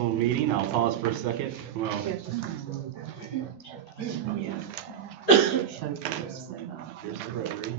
council meeting. I'll pause for a second. Well, here's the Rotary.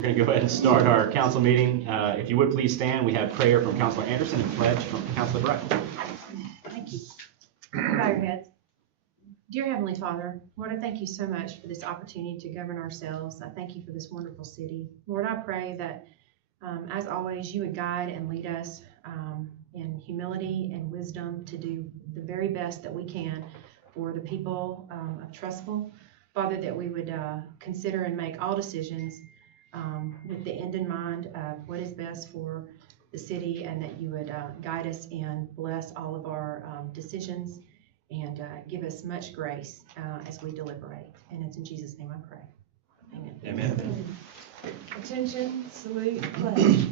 We're going to go ahead and start our council meeting. If you would please stand, we have prayer from Councilor Anderson and pledge from Councilor Bright. Thank you. Bow your heads. Dear Heavenly Father, Lord, I thank you so much for this opportunity to govern ourselves. I thank you for this wonderful city. Lord, I pray that, as always, you would guide and lead us in humility and wisdom to do the very best that we can for the people of Trussville. Father, that we would consider and make all decisions with the end in mind of what is best for the city, and that you would guide us and bless all of our decisions and give us much grace as we deliberate. And it's in Jesus' name I pray. Amen. Amen. Attention, salute, pledge.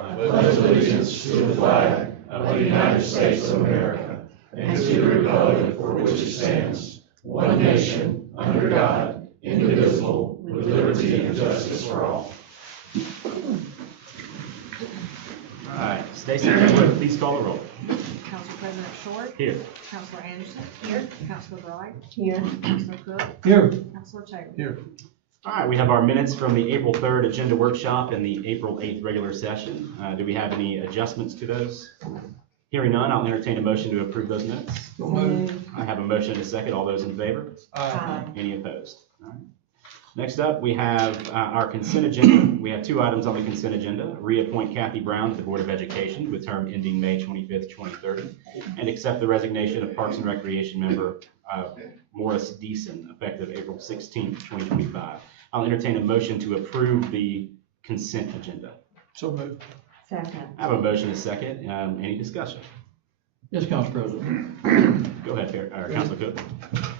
I pledge allegiance to the flag of the United States of America and to the republic for which it stands, one nation, under God, indivisible, with liberty and justice for all. All right, Stacy, please call the roll. Council President Short. Here. Councilor Anderson. Here. Councilor Bright. Here. Councilor Cook. Here. Councilor Taylor. Here. All right, we have our minutes from the April 3rd agenda workshop and the April 8th regular session. Do we have any adjustments to those? Hearing none, I'll entertain a motion to approve those minutes. So moved. I have a motion and a second. All those in favor? Aye. Any opposed? All right. Next up, we have our consent agenda. We have two items on the consent agenda. Reappoint Kathy Brown to the Board of Education with term ending May 25th, 2030, and accept the resignation of Parks and Recreation member Morris Deason, effective April 16th, 2025. I'll entertain a motion to approve the consent agenda. So moved. Second. I have a motion and a second. Any discussion? Yes, Council President. Go ahead, Councilor Cook.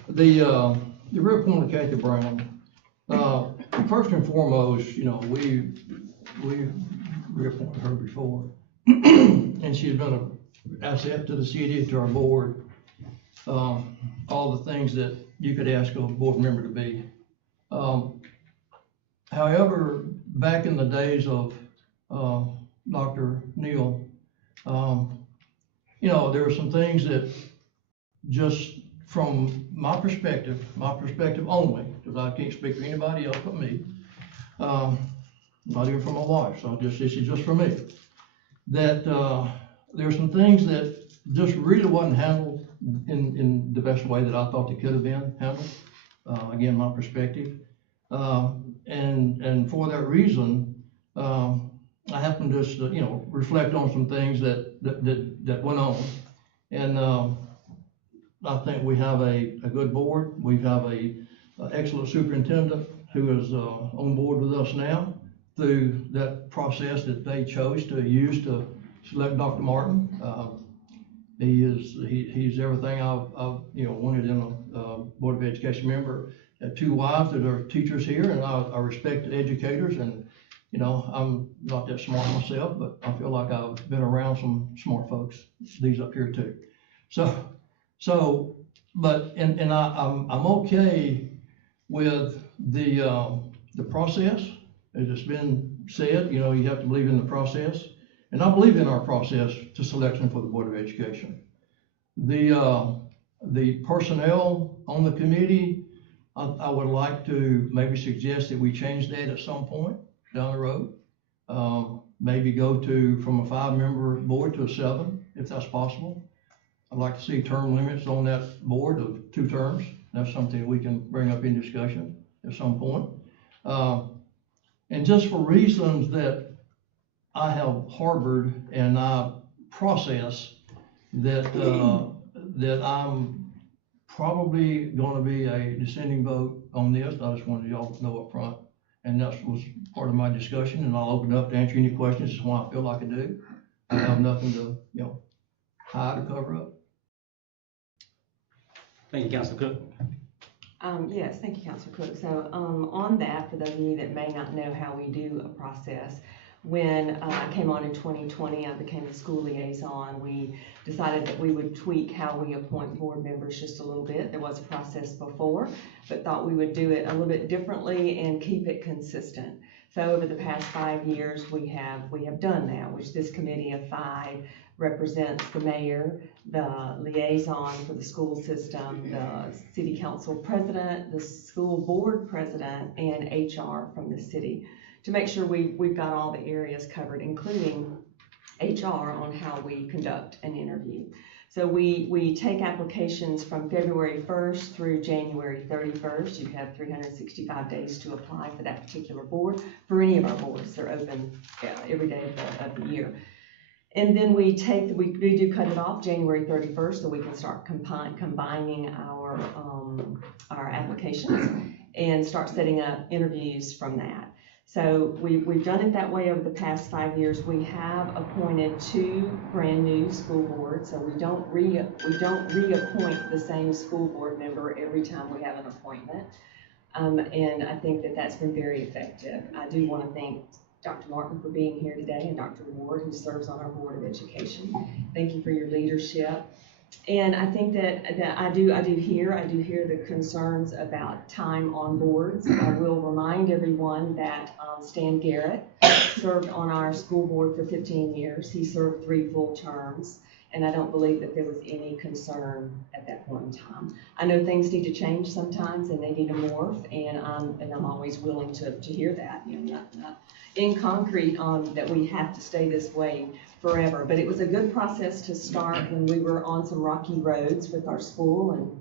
The reappointment of Kathy Brown, first and foremost, you know, we reappointed her before, and she's been an asset to the city, to our board, all the things that you could ask a board member to be. However, back in the days of Dr. Neal, you know, there are some things that just from my perspective only, because I can't speak for anybody else but me, not even for my wife, so this is just for me, that there are some things that just really wasn't handled in the best way that I thought they could have been handled. Again, my perspective. And for that reason, I happened to just, you know, reflect on some things that went on. And I think we have a good board. We have a excellent superintendent who is on board with us now through that process that they chose to use to select Dr. Martin. He's everything I've wanted in a Board of Education member. I have 2 wives that are teachers here, and I respect the educators, and I'm not that smart myself, but I feel like I've been around some smart folks, these up here too. I'm okay with the process, as it's been said. You have to believe in the process, and I believe in our process to selection for the Board of Education. The personnel on the committee, I would like to maybe suggest that we change that at some point down the road. Maybe go from a 5-member board to a 7, if that's possible. I'd like to see term limits on that board of 2 terms. That's something we can bring up in discussion at some point. And just for reasons that I have harbored and I process, that I'm probably going to be a dissenting vote on this. I just wanted y'all to know up front. And that was part of my discussion, and I'll open it up to answer any questions. It's when I feel like I do. I have nothing to, hide or cover up. Thank you, Councilor Cook. Yes, thank you, Councilor Cook. So on that, for those of you that may not know how we do a process, when I came on in 2020, I became the school liaison. We decided that we would tweak how we appoint board members just a little bit. There was a process before, but thought we would do it a little bit differently and keep it consistent. So over the past 5 years, we have done that, which this committee of 5 represents the mayor, the liaison for the school system, the city council president, the school board president, and HR from the city, to make sure we've got all the areas covered, including HR on how we conduct an interview. So we take applications from February 1st through January 31st. You have 365 days to apply for that particular board. For any of our boards, they're open every day of the year. And then we do cut it off January 31st, so we can start combining our applications and start setting up interviews from that. So we've done it that way over the past 5 years. We have appointed 2 brand new school boards, so we don't reappoint the same school board member every time we have an appointment. And I think that that's been very effective. I do want to thank Dr. Martin for being here today, and Dr. Ward, who serves on our Board of Education. Thank you for your leadership. And I think that I do hear the concerns about time on boards. I will remind everyone that Stan Garrett served on our school board for 15 years. He served 3 full terms, and I don't believe that there was any concern at that point in time. I know things need to change sometimes, and they need to morph, and I'm always willing to hear that. Not in concrete that we have to stay this way forever, but it was a good process to start when we were on some rocky roads with our school and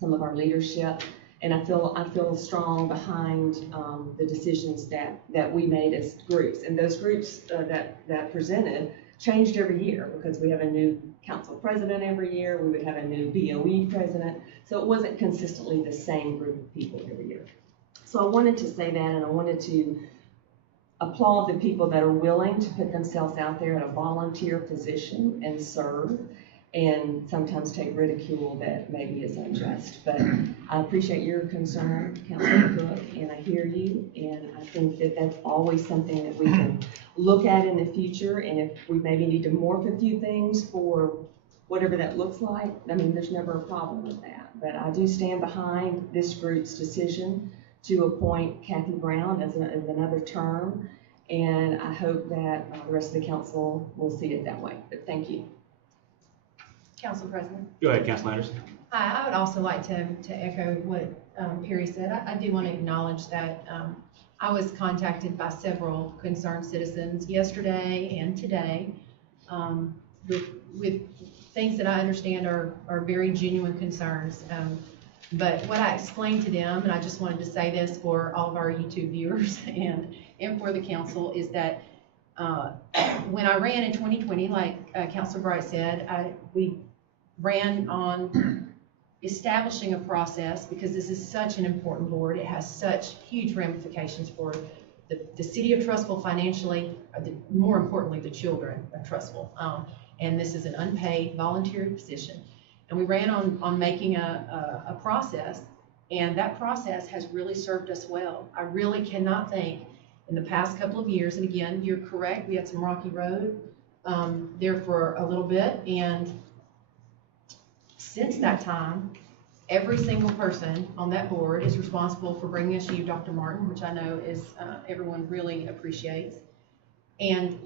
some of our leadership, and I feel strong behind the decisions that we made as groups. And those groups that presented changed every year, because we have a new council president every year, we would have a new BOE president, so it wasn't consistently the same group of people every year. So I wanted to say that, and I wanted to applaud the people that are willing to put themselves out there in a volunteer position and serve, and sometimes take ridicule that maybe is unjust. But I appreciate your concern, Councilor Cook, and I hear you, and I think that that's always something that we can look at in the future, and if we maybe need to morph a few things for whatever that looks like, I mean, there's never a problem with that. But I do stand behind this group's decision to appoint Kathy Brown as another term, and I hope that the rest of the council will see it that way. But thank you. Council President. Go ahead, Councilor Anderson. Hi, I would also like to echo what Perry said. I do want to acknowledge that I was contacted by several concerned citizens yesterday and today with things that I understand are very genuine concerns. But what I explained to them, and I just wanted to say this for all of our YouTube viewers and for the council, is that when I ran in 2020, like Councilor Bright said, we ran on establishing a process, because this is such an important board. It has such huge ramifications for the city of Trussville financially, more importantly, the children of Trussville. And this is an unpaid voluntary position. And we ran on making a process, and that process has really served us well. I really cannot think in the past couple of years, and again, you're correct, we had some rocky road there for a little bit, and since that time, every single person on that board is responsible for bringing us you, Dr. Martin, which I know is everyone really appreciates. And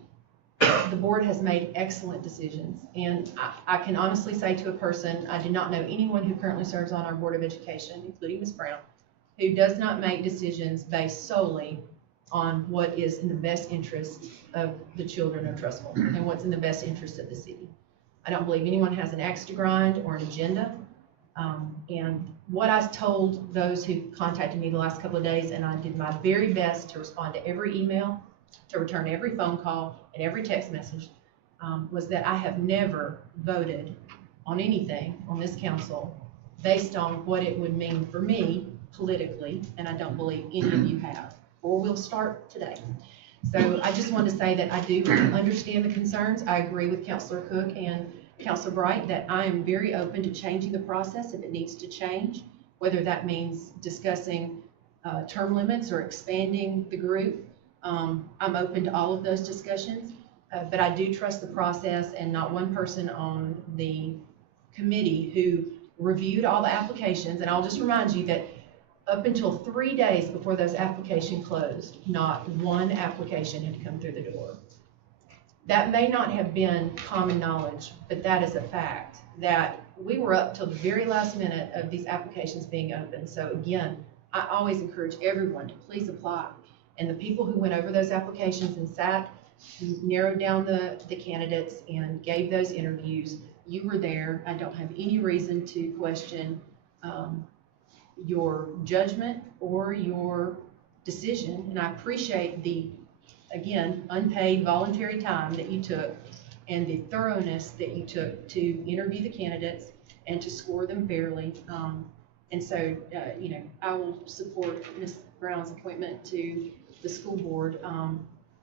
the board has made excellent decisions. And I can honestly say to a person, I do not know anyone who currently serves on our Board of Education, including Ms. Brown, who does not make decisions based solely on what is in the best interest of the children of Trussville and what's in the best interest of the city. I don't believe anyone has an axe to grind or an agenda. And what I told those who contacted me the last couple of days, and I did my very best to respond to every email, to return every phone call and every text message, was that I have never voted on anything on this council based on what it would mean for me politically, and I don't believe any of you have, or will start today. So I just wanted to say that I do understand the concerns. I agree with Councilor Cook and Councilor Bright that I am very open to changing the process if it needs to change, whether that means discussing term limits or expanding the group. I'm open to all of those discussions, but I do trust the process, and not one person on the committee who reviewed all the applications. And I'll just remind you that up until 3 days before those applications closed, not one application had come through the door. That may not have been common knowledge, but that is a fact, that we were up till the very last minute of these applications being open. So again, I always encourage everyone to please apply. And the people who went over those applications and sat, narrowed down the candidates and gave those interviews, you were there. I don't have any reason to question your judgment or your decision. And I appreciate the, again, unpaid voluntary time that you took and the thoroughness that you took to interview the candidates and to score them fairly. And so, I will support Ms. Brown's appointment to the school board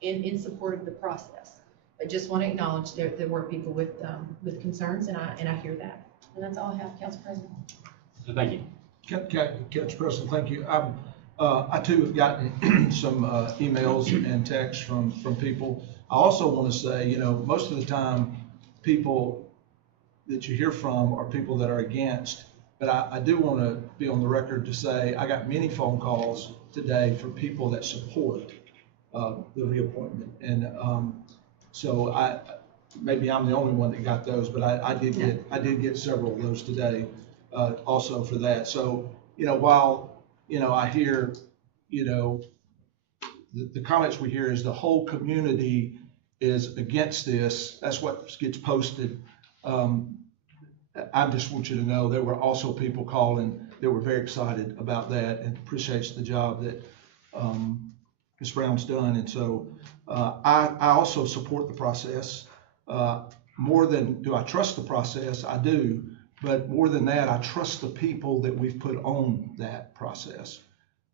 in support of the process. I just want to acknowledge there were people with concerns, and I hear that. And that's all I have, Council President. Thank you. Council President, thank you. I too have gotten some emails and texts from people. I also want to say, most of the time, people that you hear from are people that are against. But I do want to be on the record to say I got many phone calls today from people that support the reappointment, and so maybe I'm the only one that got those, but I did get several of those today also for that. So while I hear the comments we hear is the whole community is against this. That's what gets posted. I just want you to know there were also people calling that were very excited about that and appreciates the job that Ms. Brown's done. And so I also support the process. More than do I trust the process, I do. But more than that, I trust the people that we've put on that process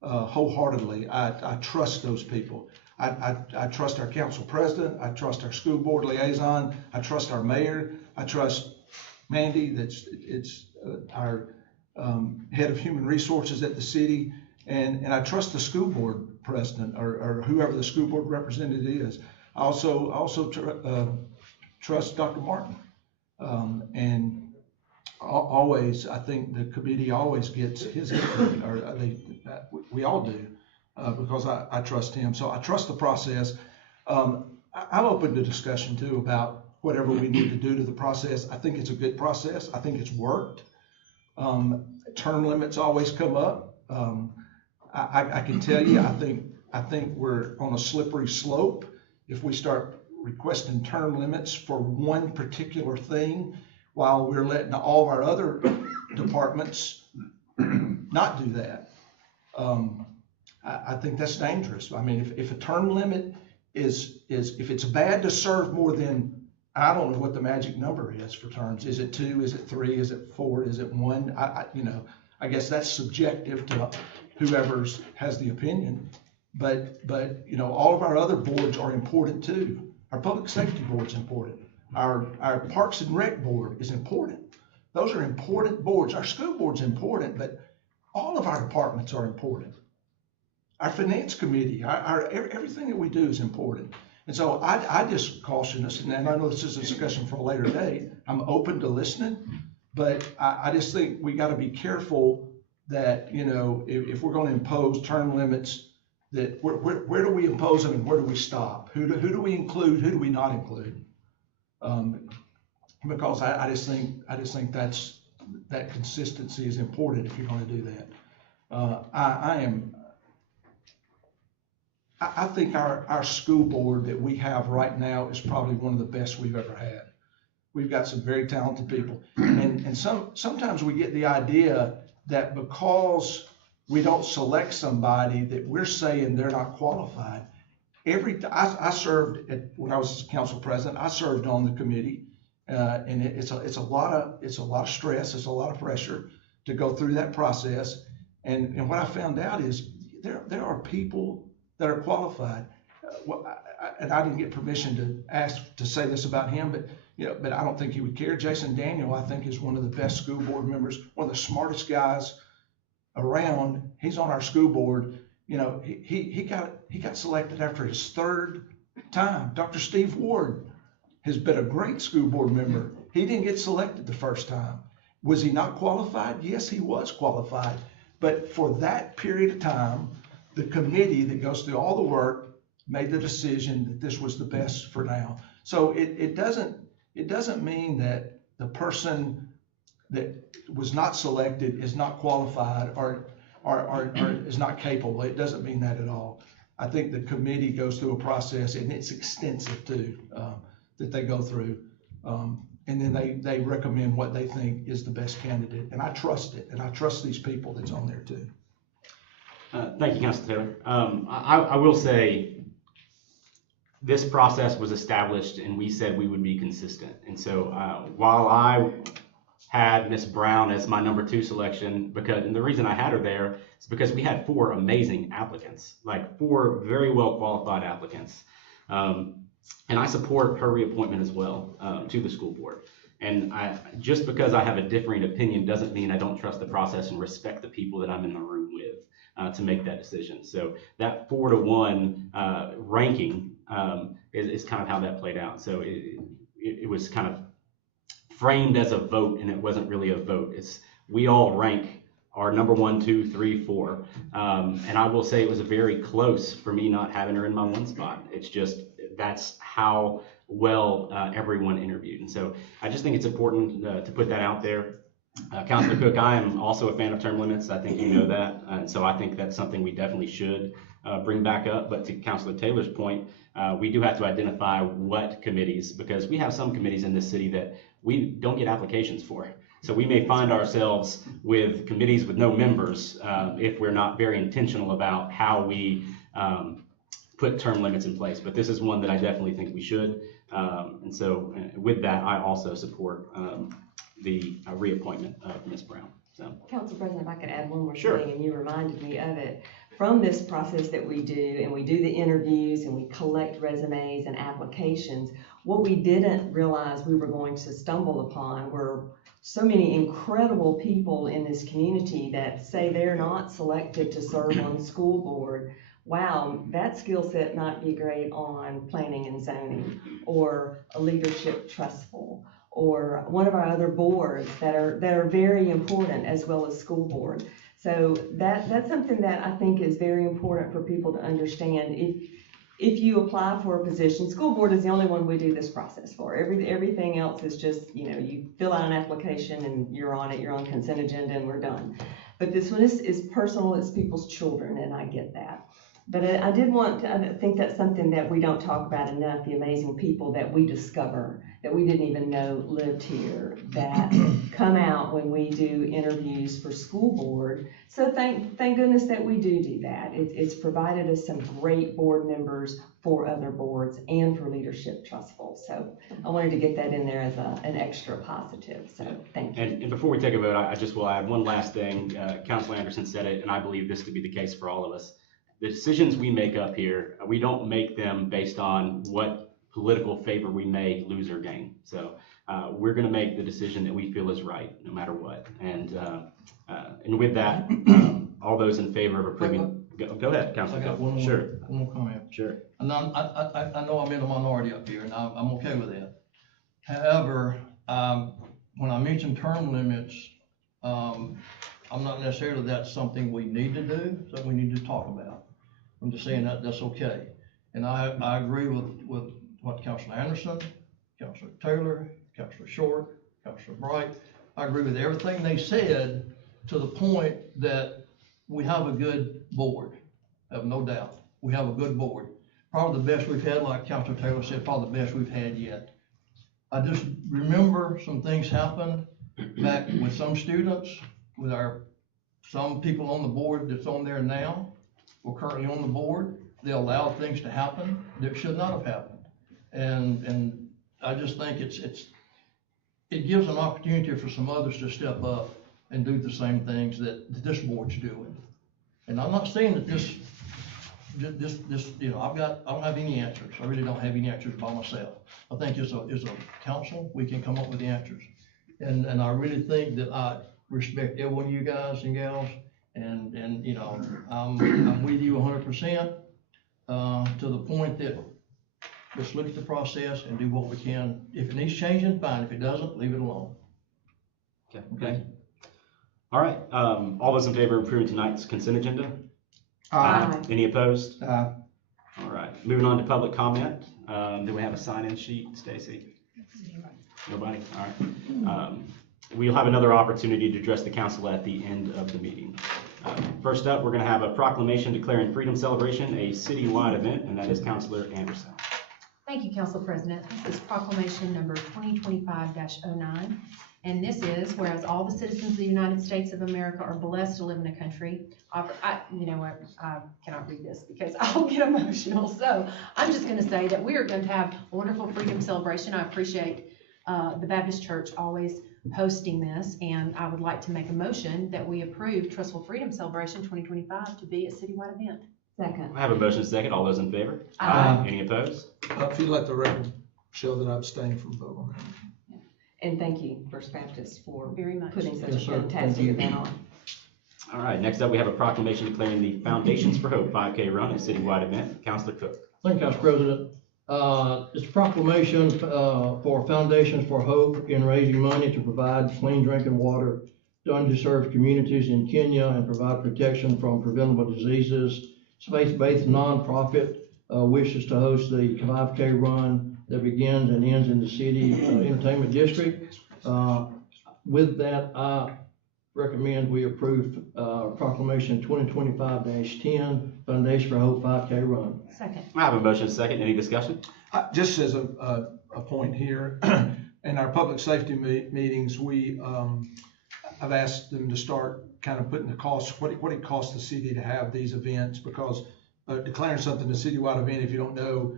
wholeheartedly. I trust those people. I trust our council president. I trust our school board liaison. I trust our mayor. I trust Mandy, it's our head of human resources at the city, and I trust the school board president or whoever the school board representative is. I also trust Dr. Martin, and always I think the committee always gets his input, or we all do, because I trust him. So I trust the process. I'm open to discussion too about whatever we need to do to the process. I think it's a good process. I think it's worked. Term limits always come up. I can tell you, I think we're on a slippery slope if we start requesting term limits for one particular thing while we're letting all of our other departments not do that. I think that's dangerous. I mean, if a term limit is if it's bad to serve more than, I don't know what the magic number is for terms. Is it 2? Is it 3? Is it 4? Is it 1? I guess that's subjective to whoever has the opinion. But, you know, all of our other boards are important too. Our public safety board's important. Our Parks and Rec board is important. Those are important boards. Our school board's important, but all of our departments are important. Our finance committee, everything that we do is important. And so I just caution us, and I know this is a discussion for a later date. I'm open to listening, but I just think we got to be careful that, you know, if we're going to impose term limits, that where do we impose them and where do we stop? Who do we include? Who do we not include? Because I just think that consistency is important if you're going to do that. I think our school board that we have right now is probably one of the best we've ever had. We've got some very talented people, and sometimes we get the idea that because we don't select somebody that we're saying they're not qualified. I served when I was council president. I served on the committee, and it's a lot of stress. It's a lot of pressure to go through that process. And what I found out is there are people that are qualified. And I didn't get permission to ask to say this about him, but I don't think he would care. Jason Daniel, I think, is one of the best school board members, one of the smartest guys around. He's on our school board. You know, he got selected after his third time. Dr. Steve Ward has been a great school board member. He didn't get selected the first time. Was he not qualified? Yes, he was qualified. But for that period of time, the committee that goes through all the work made the decision that this was the best for now. So it doesn't mean that the person that was not selected is not qualified or is not capable. It doesn't mean that at all. I think the committee goes through a process, and it's extensive too, that they go through. And then they recommend what they think is the best candidate. And I trust it, and I trust these people that's on there too. Thank you, Councilor Taylor. I will say this process was established and we said we would be consistent. And so while I had Ms. Brown as my number 2 selection, and the reason I had her there is because we had 4 amazing applicants, like 4 very well qualified applicants. And I support her reappointment as well to the school board. And just because I have a differing opinion doesn't mean I don't trust the process and respect the people that I'm in the room with to make that decision. So that 4-to-1 ranking is kind of how that played out. So it was kind of framed as a vote, and it wasn't really a vote. We all rank our number 1, 2, 3, 4. And I will say it was very close for me not having her in my 1 spot. It's just that's how well everyone interviewed. And so I just think it's important to put that out there. Councilor Cook, I am also a fan of term limits. I think you know that. And so I think that's something we definitely should bring back up. But to Councilor Taylor's point, we do have to identify what committees, because we have some committees in this city that we don't get applications for. So we may find ourselves with committees with no members if we're not very intentional about how we put term limits in place. But this is one that I definitely think we should. And so with that, I also support the reappointment of Ms. Brown. So, Council President, if I could add one more Sure. thing, and you reminded me of it. From this process that we do, and we do the interviews and we collect resumes and applications, what we didn't realize we were going to stumble upon were so many incredible people in this community that say they're not selected to serve on the school board. Wow, that skill set might be great on planning and zoning, or a leadership Trussville, or one of our other boards that are very important, as well as school board. So that's something that I think is very important for people to understand. If you apply for a position, school board is the only one we do this process for. Everything else is just, you fill out an application and you're on it, you're on consent agenda, and we're done. But this one is personal, it's people's children, and I get that. But I think that's something that we don't talk about enough, the amazing people that we discover that we didn't even know lived here, that come out when we do interviews for school board. So thank goodness that we do that. It's provided us some great board members for other boards and for leadership Trussville. So I wanted to get that in there as an extra positive. So thank you. And before we take a vote, I just will add one last thing. Councilor Anderson said it, and I believe this to be the case for all of us. the decisions we make up here, we don't make them based on what political favor we may lose or gain. So we're going to make the decision that we feel is right, no matter what. And with that, all those in favor of approving, go ahead, Councilor. I got one more, Sure. one more comment. Sure. And I know I'm in the minority up here, and I'm okay with that. However, when I mention term limits, I'm not necessarily that's something we need to do, something we need to talk about. I'm just saying that that's okay. And I agree with what Councilor Anderson, Councilor Taylor, Councilor Short, Councilor Bright, I agree with everything they said to the point that we have a good board. I have no doubt. We have a good board. Probably the best we've had, like Councilor Taylor said, probably the best we've had yet. I just remember some things happened back with some students, with some people on the board that's on there now, or currently on the board. They allowed things to happen that should not have happened. And I just think it gives an opportunity for some others to step up and do the same things that this board's doing. And I'm not saying that this, you know, I don't have any answers. I really don't have any answers by myself. I think as a council, we can come up with the answers. And I really think that I respect every one of you guys and gals, and you know, I'm with you 100%, to the point that let's look at the process and do what we can. If it needs changing, fine. If it doesn't, leave it alone. Okay. All right, all those in favor of approving tonight's consent agenda? Aye. Any opposed? Aye. All right, moving on to public comment. Do we have a sign-in sheet, Stacy? Nobody? All right. We'll have another opportunity to address the council at the end of the meeting. First up, we're going to have a proclamation declaring Freedom Celebration a citywide event, and that is Councilor Anderson. Thank you, Council President. This is proclamation number 2025-09. And this is, whereas all the citizens of the United States of America are blessed to live in a country, you know what, I cannot read this because I'll get emotional. So I'm just gonna say that we are going to have a wonderful freedom celebration. I appreciate the Baptist Church always hosting this, and I would like to make a motion that we approve Trussville Freedom Celebration 2025 to be a citywide event. Second. I have a motion second. All those in favor? Aye. Any opposed? If you let the record show that I abstained from vote on that. And thank you, First Baptist, for Very much. putting such Yes, a sir. fantastic Thank you. event on. All right, next up, we have a proclamation declaring the Foundations for Hope 5K run a citywide event. Councilor Cook. Thank you, Council President. It's a proclamation for Foundations for Hope in raising money to provide clean drinking water to underserved communities in Kenya and provide protection from preventable diseases. It's a faith-based nonprofit wishes to host the 5K run that begins and ends in the city entertainment district. With that, I recommend we approve proclamation 2025-10 Foundation for Hope 5K run. Second. I have a motion second. Any discussion? Just as a point here, in our public safety meetings, I've asked them to start kind of putting the cost, what it costs the city to have these events, because declaring something a citywide event, if you don't know,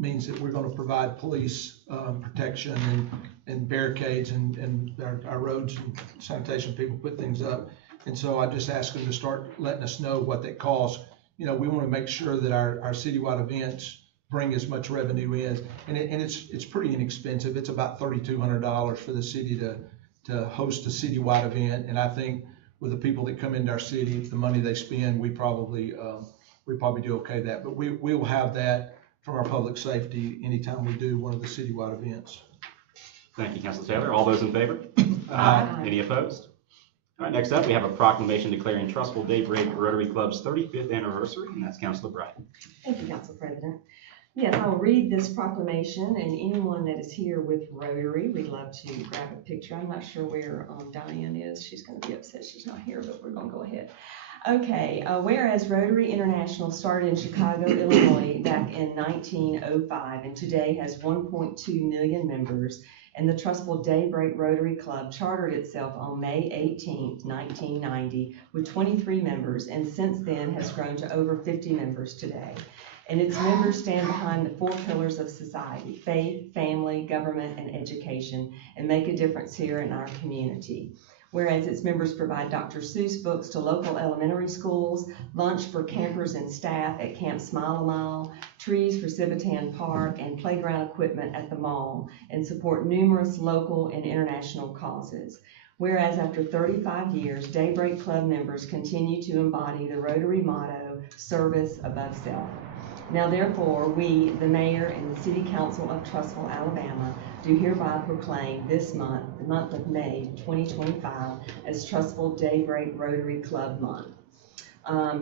means that we're going to provide police protection and barricades and our roads and sanitation people put things up. And so I just asked them to start letting us know what that costs. You know, we want to make sure that our citywide events bring as much revenue in, and it's pretty inexpensive. It's about $3,200 for the city to host a citywide event. And I think with the people that come into our city, the money they spend, we probably do okay that. But we will have that from our public safety anytime we do one of the citywide events. Thank you, Councilor Taylor. All those in favor? Aye. Any opposed? All right, next up, we have a proclamation declaring Trussville Daybreak Rotary Club's 35th anniversary, and that's Councilor Bright. Thank you, Council President. Yes, I will read this proclamation, and anyone that is here with Rotary, we'd love to grab a picture. I'm not sure where Diane is. She's going to be upset she's not here, but we're going to go ahead. Okay, whereas Rotary International started in Chicago, Illinois back in 1905 and today has 1.2 million members, and the Trussville Daybreak Rotary Club chartered itself on May 18, 1990 with 23 members, and since then has grown to over 50 members today. And its members stand behind the 4 pillars of society: faith, family, government, and education, and make a difference here in our community. Whereas its members provide Dr. Seuss books to local elementary schools, lunch for campers and staff at Camp Smile a Mile, trees for Civitan Park, and playground equipment at the mall, and support numerous local and international causes. Whereas after 35 years, Daybreak Club members continue to embody the Rotary motto, service above self. Now therefore, we, the Mayor and the City Council of Trussville, Alabama, do hereby proclaim this month, the month of May 2025, as Trussville Daybreak Rotary Club Month.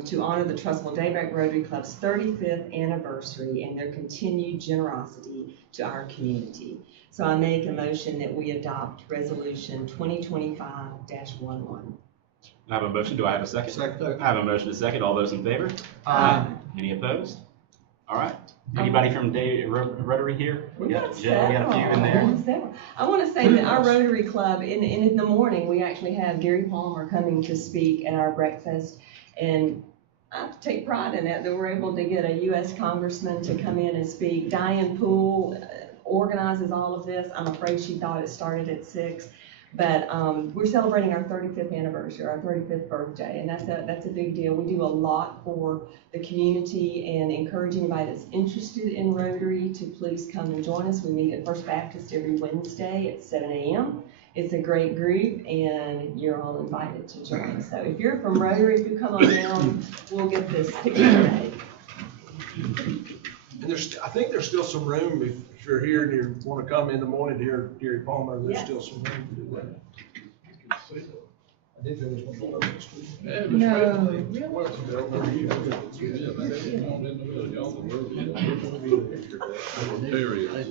To honor the Trussville Daybreak Rotary Club's 35th anniversary and their continued generosity to our community. So I make a motion that we adopt Resolution 2025-11. I have a motion. Do I have a second? Second. I have a motion to second. All those in favor? Any opposed? All right. Anybody from Rotary here? We got Jill, we got a few in there. several. I want to say that our Rotary Club, in the morning, we actually have Gary Palmer coming to speak at our breakfast. And I take pride in that we're able to get a U.S. congressman to come in and speak. Diane Poole organizes all of this. I'm afraid she thought it started at 6. But we're celebrating our 35th anniversary, our 35th birthday, and that's a big deal. We do a lot for the community and encourage anybody that's interested in Rotary to please come and join us. We meet at First Baptist every Wednesday at 7 a.m. It's a great group, and you're all invited to join. So if you're from Rotary, if you come on down, we'll get this picture made. And I think there's still some room if you're here and you want to come in the morning to hear Gary Palmer, there's still some room to do that. I did finish one more.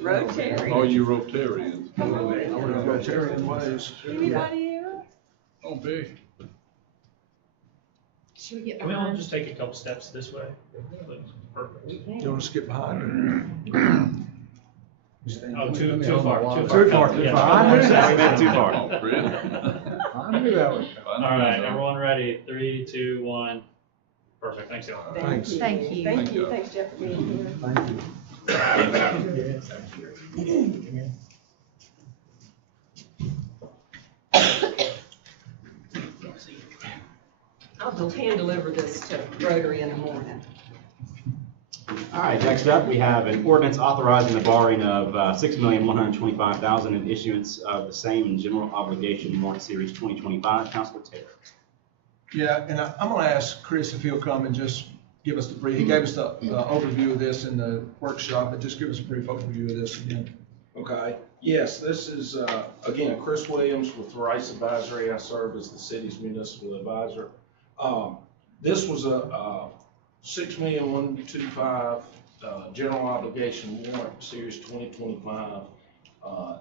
Rotary. Oh, you Rotarians. Rotarian ways. Anybody else? Don't be. Should we get Can we all behind? just take a couple steps this way? Perfect. You want to skip behind? Oh, too far. Too far. Yeah. I went too far. Oh, really? I knew that was. All right, everyone ready? 3, 2, 1. Perfect. Thanks, y'all. Thanks. Thank you. Thank you. Thanks, Jeff, for being here. Thank you. I'll hand deliver this to Rotary in the morning. All right, next up, we have an ordinance authorizing the borrowing of $6,125,000 and issuance of the same in general obligation warrant series 2025. Councilor Taylor. Yeah, and I'm going to ask Chris if he'll come and just give us the brief. He gave us the overview of this in the workshop, but just give us a brief overview of this again. Okay, yes, this is, again, Chris Williams with Rice Advisory. I serve as the city's municipal advisor. This was a $6,125,000 general obligation warrant series 2025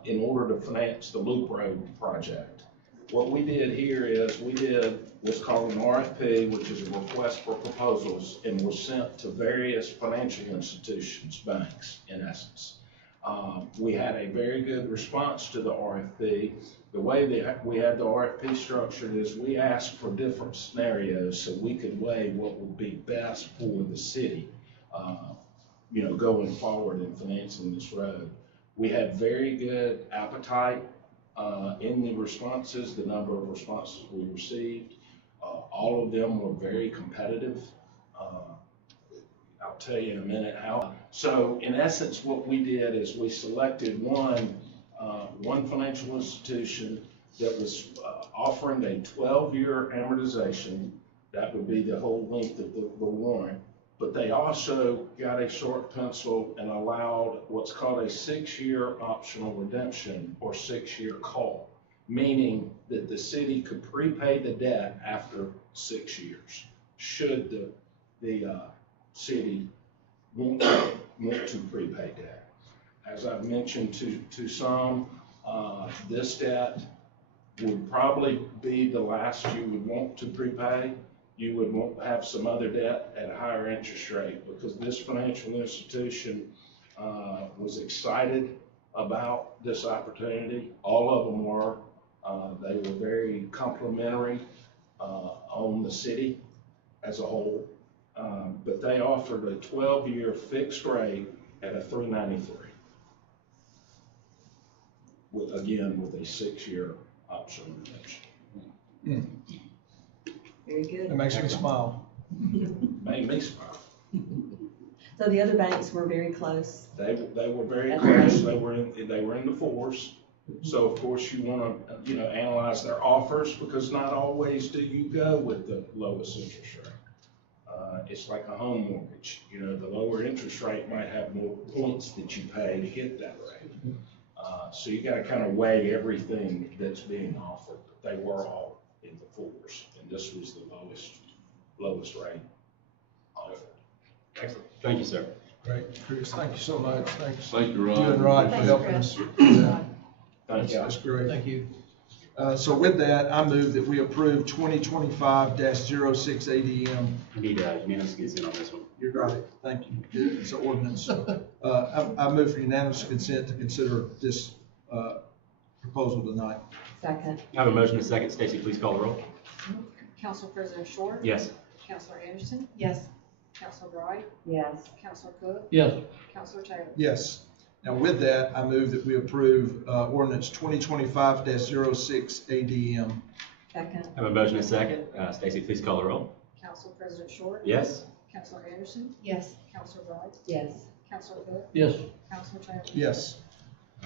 in order to finance the Loop Road project. What we did here is we did what's called an RFP, which is a request for proposals, and was sent to various financial institutions, banks in essence. We had a very good response to the RFP. The way that we had the RFP structured is we asked for different scenarios so we could weigh what would be best for the city, going forward in financing this road. We had very good appetite in the responses, the number of responses we received. All of them were very competitive. I'll tell you in a minute how. So in essence, what we did is we selected one financial institution that was offering a 12-year amortization. That would be the whole length of the warrant. But they also got a short pencil and allowed what's called a 6-year optional redemption or 6-year call, meaning that the city could prepay the debt after 6 years, should the city want to prepay debt. As I've mentioned to some, this debt would probably be the last you would want to prepay. You would want to have some other debt at a higher interest rate, because this financial institution was excited about this opportunity. All of them were. They were very complimentary on the city as a whole. But they offered a 12-year fixed rate at a 393. Again, with a 6-year option redemption. Very good. It makes me smile. Made me smile. So the other banks were very close. They were very That's close, right. they were in the fours. So of course you wanna, analyze their offers, because not always do you go with the lowest interest rate. It's like a home mortgage, the lower interest rate might have more points that you pay to get that rate. So you gotta kind of weigh everything that's being offered, but they were all in the fours, and this was the lowest rate offered. Excellent. Thank you, sir. Great, Chris, thank you so much. Thanks. Thank you, Rod. You and Rod for Thanks, helping Chris. us. Yeah, Thank you. that's great. Thank you. So with that, I move that we approve 2025-06 ADM. I need unanimous consent on this one. You're right, thank you. It's an ordinance. I move for unanimous consent to consider this proposal tonight. Second. I have a motion and a second. Stacy, please call the roll. Council President Short. Yes. Councilor Anderson. Yes. Councilor Wright. Yes. Councilor Cook. Yes. Councilor Taylor. Yes. Now with that, I move that we approve ordinance 2025-06 ADM. Second. I have a motion and a second. Stacy, please call the roll. Council President Short. Yes. Councilor Anderson. Yes. Councilor Wright. Yes. Councilor Cook. Yes. Councilor Taylor. Yes.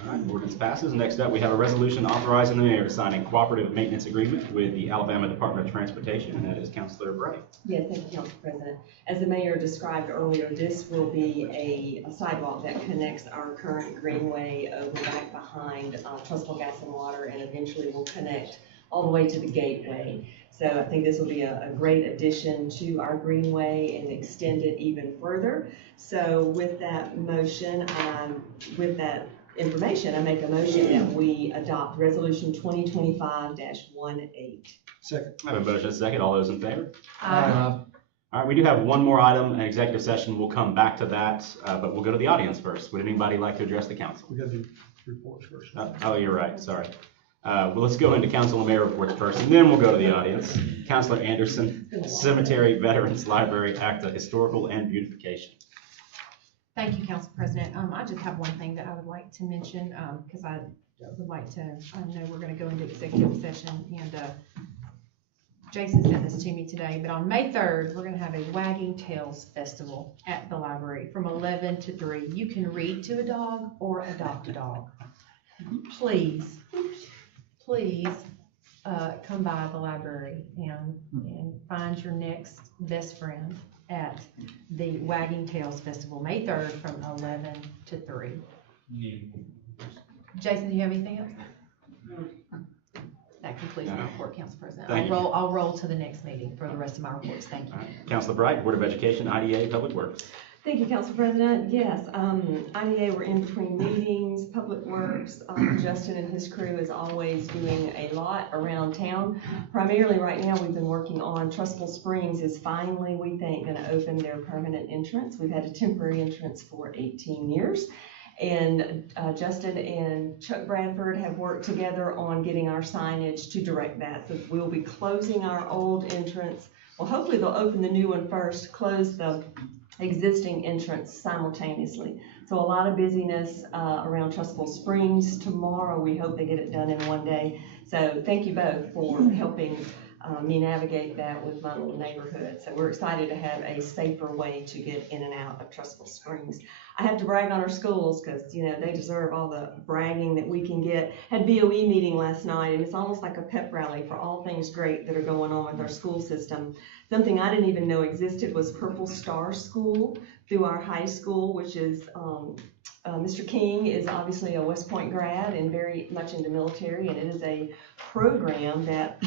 All right, ordinance passes. Next up, we have a resolution authorizing the mayor to sign a cooperative maintenance agreement with the Alabama Department of Transportation, and that is Councilor Bright. Yes, thank you, Council President. As the mayor described earlier, this will be a sidewalk that connects our current greenway over back behind Trussville Gas and Water, and eventually will connect all the way to the gateway. So I think this will be a great addition to our greenway and extend it even further. So with that motion, with that information, I make a motion that we adopt resolution 2025-18. Second. I have a motion and a second. All those in favor? Uh, All right, we do have one more item, an executive session. We'll come back to that, but we'll go to the audience first. Would anybody like to address the council? We got to do reports first. Oh, you're right, sorry. Well, let's go into council and mayor reports first, and then we'll go to the audience. Councilor Anderson, Cemetery, Veterans, Library, Act of Historical and Beautification. Thank you, Council President. I just have one thing that I would like to mention, because I would like to, I know we're gonna go into executive session, and Jason sent this to me today, but on May 3rd, we're gonna have a Wagging Tails Festival at the library from 11 to 3. You can read to a dog or adopt a dog. Please come by the library and find your next best friend at the Wagging Tails Festival, May 3rd from 11 to 3. Jason, do you have anything else? That concludes my report, Council President. Thank you. I'll roll to the next meeting for the rest of my reports. Thank you. All right. Councilor Bright, Board of Education, IDA, Public Works. Thank you, Council President. Yes, IDA, we're in between meetings, Public Works. Justin and his crew is always doing a lot around town. Primarily right now, we've been working on Trussville Springs is finally, we think, going to open their permanent entrance. We've had a temporary entrance for 18 years. And Justin and Chuck Bradford have worked together on getting our signage to direct that. So we'll be closing our old entrance. Well, hopefully they'll open the new one first, close the existing entrance simultaneously. So a lot of busyness around Trussville Springs. Tomorrow, we hope they get it done in one day. So thank you both for helping me navigate that with my little neighborhood. So we're excited to have a safer way to get in and out of Trussville Springs. I have to brag on our schools because, you know, they deserve all the bragging that we can get. Had BOE meeting last night, and it's almost like a pep rally for all things great that are going on with our school system. Something I didn't even know existed was Purple Star School through our high school, which is Mr. King is obviously a West Point grad and very much into military, and it is a program that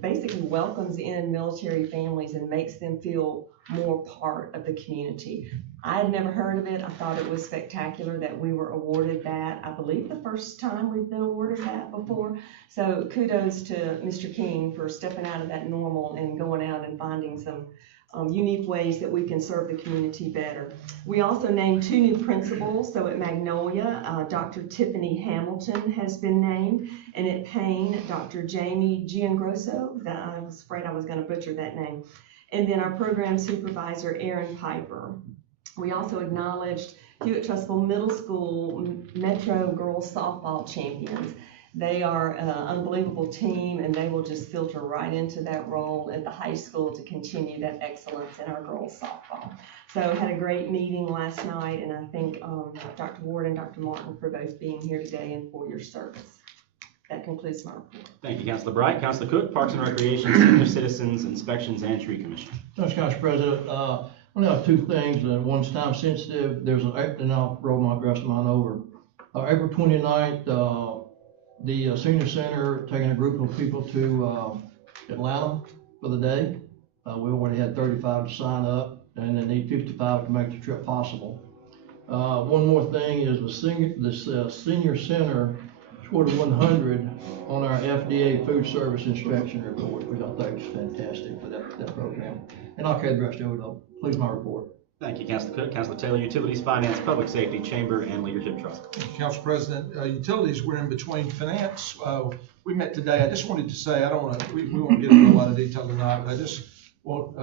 basically welcomes in military families and makes them feel more part of the community. I had never heard of it. I thought it was spectacular that we were awarded that. I believe the first time we've been awarded that before. So kudos to Mr. King for stepping out of that normal and going out and finding some unique ways that we can serve the community better. We also named 2 new principals. So at Magnolia, Dr. Tiffany Hamilton has been named, and at Payne, Dr. Jamie Giangrosso. I was afraid I was going to butcher that name. And then our program supervisor, Aaron Piper. We also acknowledged Hewitt Trussville Middle School Metro Girls Softball Champions. They are an unbelievable team, and they will just filter right into that role at the high school to continue that excellence in our girls softball. So had a great meeting last night, and I thank Dr. Ward and Dr. Martin for both being here today and for your service. That concludes my report. Thank you, Councilor Bright. Councilor Cook, Parks and Recreation, Senior Citizens, Inspections, and Tree Commission. Thanks, Council President. I only have two things. One's time sensitive. There's and I'll roll my rest of mine over. April 29th, the Senior Center taking a group of people to Atlanta for the day. We already had 35 to sign up, and they need 55 to make the trip possible. One more thing is the Senior Center scored a 100 on our FDA food service inspection report, which I think is fantastic for that program. And I'll carry the rest of it up. Please, my report. Thank you, Councilor Cook. Councilor Taylor, Utilities, Finance, Public Safety, Chamber, and Leadership Trust. Council President, Utilities, we're in between finance. We met today. I just wanted to say, I don't want to, we won't get into a lot of detail tonight, but I just want,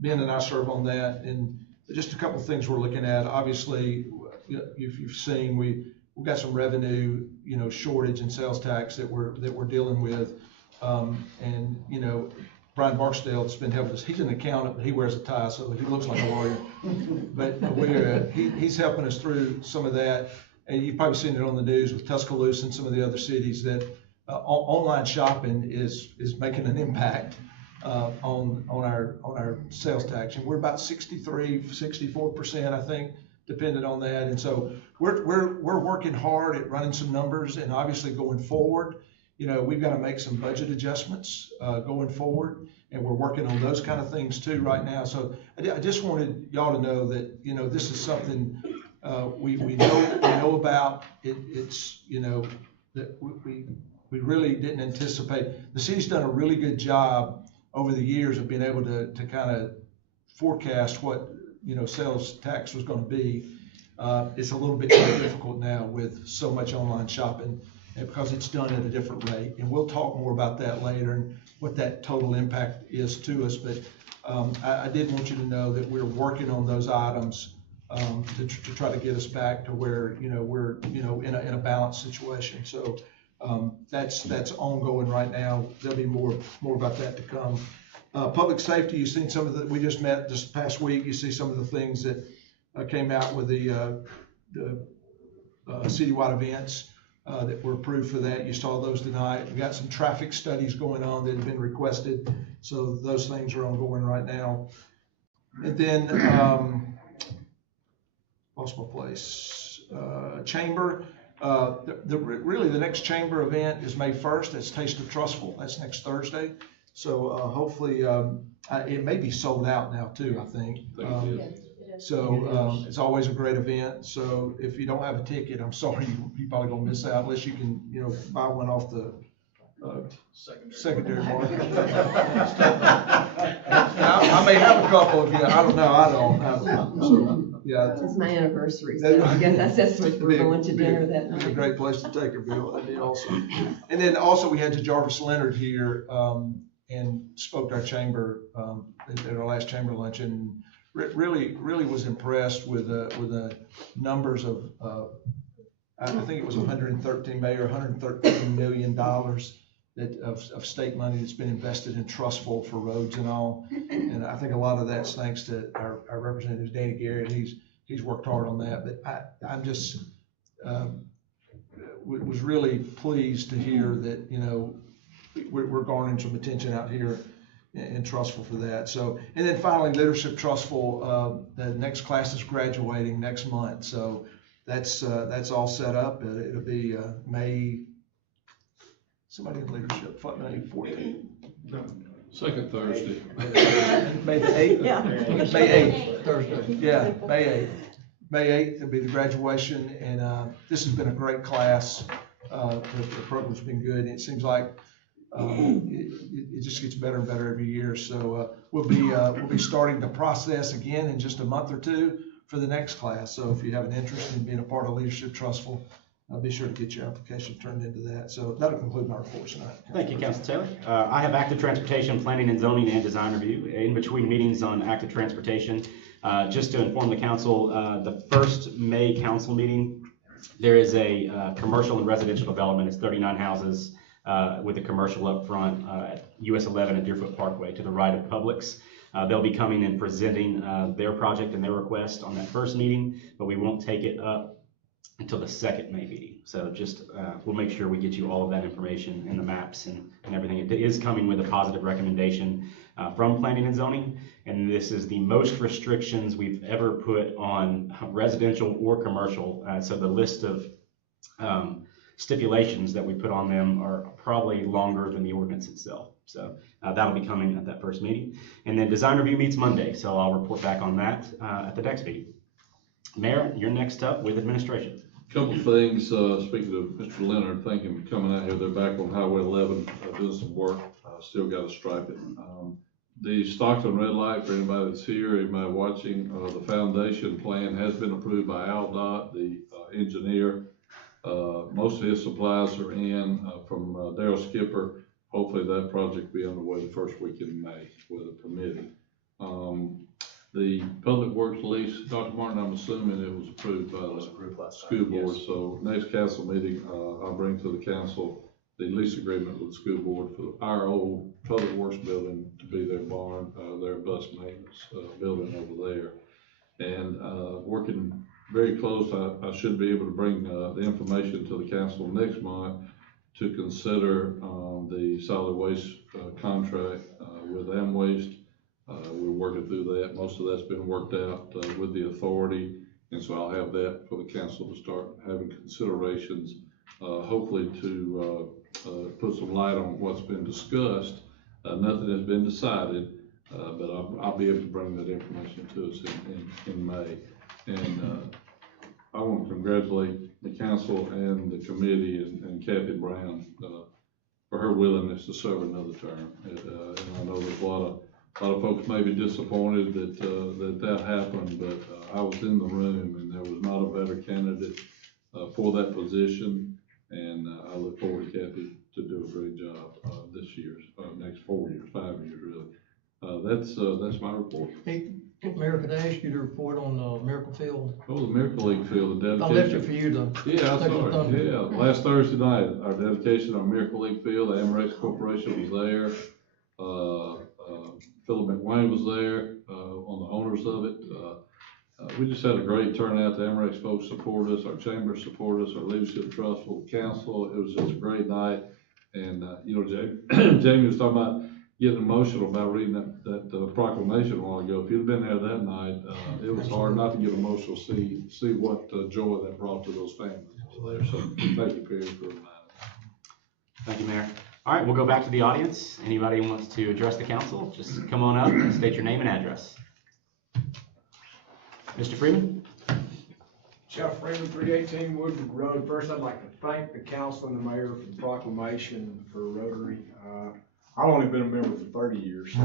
Ben and I serve on that, and just a couple of things we're looking at. Obviously, if you've seen, we've got some revenue, shortage in sales tax that we're dealing with. And, Brian Barksdale has been helping us. He's an accountant, but he wears a tie, so he looks like a lawyer. But he's helping us through some of that. And you've probably seen it on the news with Tuscaloosa and some of the other cities that online shopping is making an impact on our sales tax. And we're about 64%, I think, dependent on that. And so we're working hard at running some numbers, and obviously going forward, we've got to make some budget adjustments going forward, and we're working on those kind of things too right now. So I just wanted y'all to know that, this is something we know about. It's, that we really didn't anticipate. The city's done a really good job over the years of being able to kind of forecast what, sales tax was going to be. It's a little bit more difficult now with so much online shopping, because it's done at a different rate. And we'll talk more about that later and what that total impact is to us. But I did want you to know that we're working on those items to try to get us back to where, we're, in a balanced situation. So that's ongoing right now. There'll be more about that to come. Public safety, you've seen some of we just met this past week. You see some of the things that came out with the citywide events that were approved for that. You saw those tonight. We got some traffic studies going on that have been requested. So those things are ongoing right now. And then, lost my place, chamber. Really the next chamber event is May 1st. That's Taste of Trussville. That's next Thursday. So hopefully, it may be sold out now too, I think. So it's always a great event. So if you don't have a ticket, I'm sorry, you're probably gonna miss out unless you can, buy one off the secondary market. I may have a couple of you. I don't know. I don't have them. So yeah, It's my anniversary, so I guess that's what we're going to dinner that night. It's a great place to take her, Bill. That'd be awesome. And then also we had Jarvis Leonard here and spoke to our chamber at our last chamber luncheon. Really was impressed with the numbers of I think it was $113 million of state money that's been invested in Trussville for roads and all. And I think a lot of that's thanks to our representative Danny Garrett. He's worked hard on that. But I'm just was really pleased to hear that we're garnering some attention out here in Trussville for that. So, and then finally, Leadership Trussville, the next class is graduating next month. So that's all set up. It'll be May, somebody in leadership, May 14th? Second Thursday. May the 8th? Yeah. May 8th. Thursday. Yeah, May 8th. May 8th, it'll be the graduation, and this has been a great class. The program's been good, and it seems like it just gets better and better every year. So we'll be starting the process again in just a month or two for the next class. So if you have an interest in being a part of Leadership Trussville, be sure to get your application turned into that. So that'll conclude my report tonight. Thank you, Council Taylor. I have active transportation, planning and zoning, and design review. In between meetings on active transportation, just to inform the council, the first May council meeting There is a commercial and residential development. It's 39 houses with a commercial up front at US 11 at Deerfoot Parkway to the right of Publix. They'll be coming and presenting their project and their request on that first meeting, but we won't take it up until the second May meeting. So just, we'll make sure we get you all of that information and the maps and everything. It is coming with a positive recommendation from planning and zoning. And this is the most restrictions we've ever put on residential or commercial. So the list of stipulations that we put on them are probably longer than the ordinance itself. So that'll be coming at that first meeting. And then design review meets Monday. So I'll report back on that at the next meeting. Mayor, you're next up with administration. Couple of things, speaking of Mr. Leonard, thank him for coming out here. They're back on Highway 11, doing some work. Still got to stripe it. The Stockton red light, for anybody that's here, anybody watching, the foundation plan has been approved by AlDOT, the engineer. Most of his supplies are in from Darrell Skipper. Hopefully that project will be underway the first week in May with a permitting. The public works lease, Dr. Martin, I'm assuming it was approved by the school board. Yes. So next council meeting, I'll bring to the council the lease agreement with the school board for our old public works building to be their barn, their bus maintenance building over there. And working very close, I should be able to bring the information to the council next month to consider the solid waste contract with AmWaste. We're working through that. Most of that's been worked out with the authority, and so I'll have that for the council to start having considerations, hopefully to put some light on what's been discussed. Nothing has been decided, but I'll be able to bring that information to us in May. And I want to congratulate the council and the committee and Kathy Brown for her willingness to serve another term. And I know there's a lot of folks may be disappointed that happened, but I was in the room and there was not a better candidate for that position. And I look forward to Kathy to do a great job this year's, next 4 years, 5 years really. That's my report. Hey, Mayor, could I ask you to report on Miracle Field? Oh, the Miracle League Field, the dedication. I left it for you to. Yeah, I saw it. Yeah, last Thursday night, our dedication on Miracle League Field, the Amarex Corporation was there. Philip McWayne was there, on the owners of it. We just had a great turnout. The Amarex folks support us, our chamber support us, our leadership Trussville council. It was just a great night. And, you know, Jamie was talking about getting emotional about reading that proclamation a while ago. If you'd been there that night, it was hard not to get emotional, see what joy that brought to those families. So thank you, Perry, for reminding me. Thank you, Mayor. All right, we'll go back to the audience. Anybody who wants to address the council, just come on up and state your name and address. Mr. Freeman? Jeff Freeman, 318 Woodward Road. First, I'd like to thank the council and the mayor for the proclamation for Rotary. I've only been a member for 30 years. So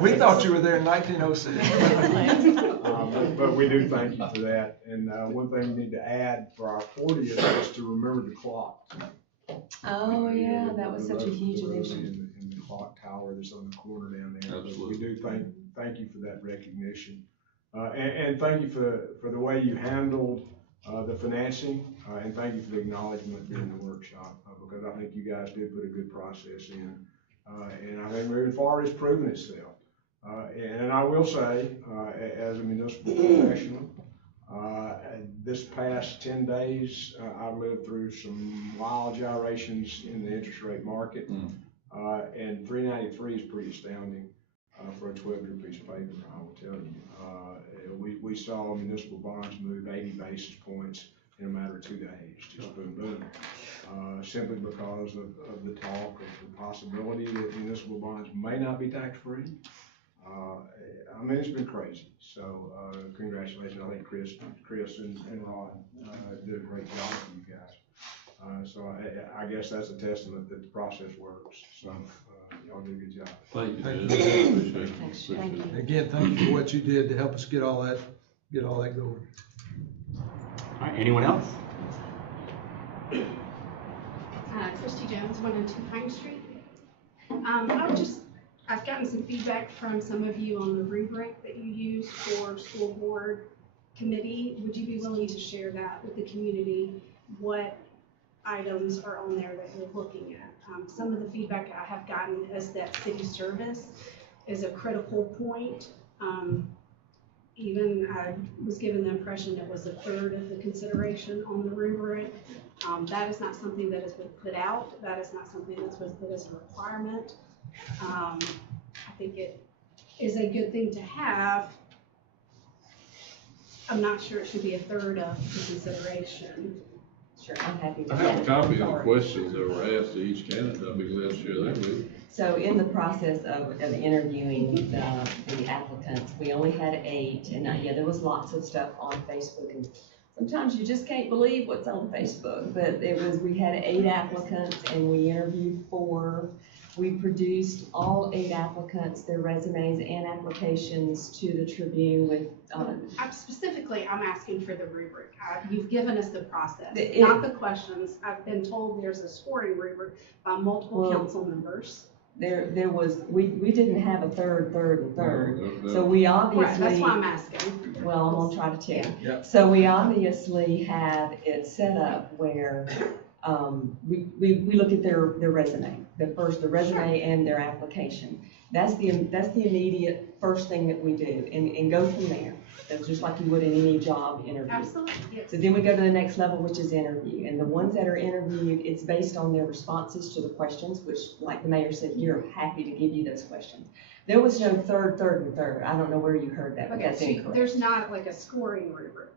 We thought you were there in 1906. But we do thank you for that. And one thing we need to add for our 40th is to remember the clock. Oh, yeah, that was such a huge initiative. initiative. And the clock tower that's on the corner down there. Absolutely. But we do thank you for that recognition. And thank you for the way you handled the financing, and thank you for the acknowledgement during the workshop, because I think you guys did put a good process in. And I think moving forward it's proven itself. And I will say, as a municipal professional, this past 10 days, I've lived through some wild gyrations in the interest rate market, and 393 is pretty astounding for a 12-year piece of paper, I will tell you. We saw municipal bonds move 80 basis points in a matter of 2 days, just boom, boom. Simply because of the talk of the possibility that municipal bonds may not be tax-free. I mean, it's been crazy. So congratulations. I think Chris and Rod did a great job for you guys. So I guess that's a testament that the process works. So y'all did a good job. Thank you. Thank Appreciate it. Thank you. Again, thank you for what you did to help us get all that going. All right, anyone else? Christy Jones, 102 Pine Street. I've gotten some feedback from some of you on the rubric that you use for school board committee, would you be willing to share that with the community? What items are on there that you're looking at? Some of the feedback I have gotten is that city service is a critical point. Even I was given the impression it was a third of the consideration on the rubric. That is not something that has been put out. That is not something that's been put as a requirement. I think it is a good thing to have. I'm not sure it should be a third of the consideration. Sure, I'm happy with I that. have a copy of the questions that were asked to each candidate. I'll be glad to share that with you. So in the process of interviewing the applicants, we only had 8, and yeah, there was lots of stuff on Facebook, and sometimes you just can't believe what's on Facebook, but we had 8 applicants, and we interviewed 4. We produced all 8 applicants, their resumes and applications to the Tribune with, I'm asking for the rubric. You've given us the process, The- not the questions. I've been told there's a scoring rubric by multiple council members. there was, we didn't have a third, and third. No. So we Right, obviously. that's why I'm asking. Well, I'm gonna try to tell. Yeah. So we obviously have it set up where, we look at their resume, the resume and their application. That's the immediate first thing that we do, and go from there. That's just like you would in any job interview. Absolutely, yes. So then we go to the next level, which is interview, and the ones that are interviewed, it's based on their responses to the questions, which, like the mayor said, you're happy to give you those questions. There was no third, and third. I don't know where you heard that, but Okay, that's so incorrect. there's not like a scoring rubric.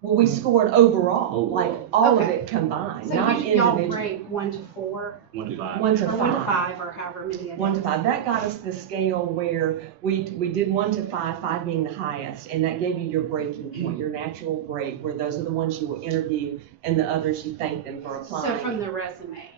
Well, we scored overall, like all of Okay. it combined, So not y'all individual. rate 1 to 4, 1 to 5. 1 or to 1 to 5. 5, or however many. it 1 to is. 5. That got us the scale where we did 1 to 5, 5 being the highest, and that gave you your breaking point, your natural break, where those are the ones you will interview, and the others you thank them for applying. So from the resume,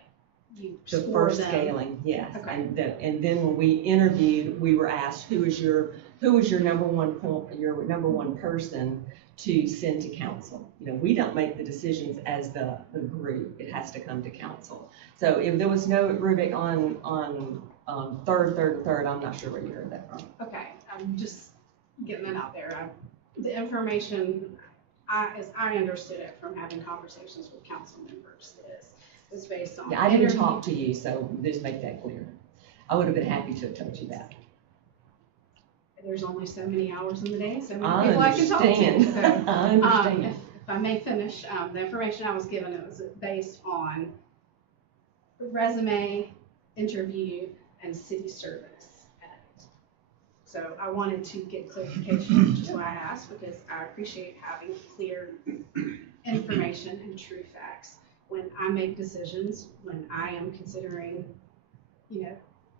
you The score first them. scaling, yes. Okay. And then when we interviewed, we were asked, who is your number one person to send to council? You know, we don't make the decisions as the group. It has to come to council. So if there was no rubric on third, I'm not sure where you heard that from. Okay, I'm just getting it out there. The information, as I understood it from having conversations with council members, is based on. Yeah, I didn't interview- talk to you, so just make that clear. I would have been happy to have told you that. There's only so many hours in the day, so many I people I can talk to. understand. So, I understand. If I may finish, the information I was given, it was based on resume, interview, and city service. So I wanted to get clarification, which is why I asked, because I appreciate having clear information and true facts when I make decisions, when I am considering,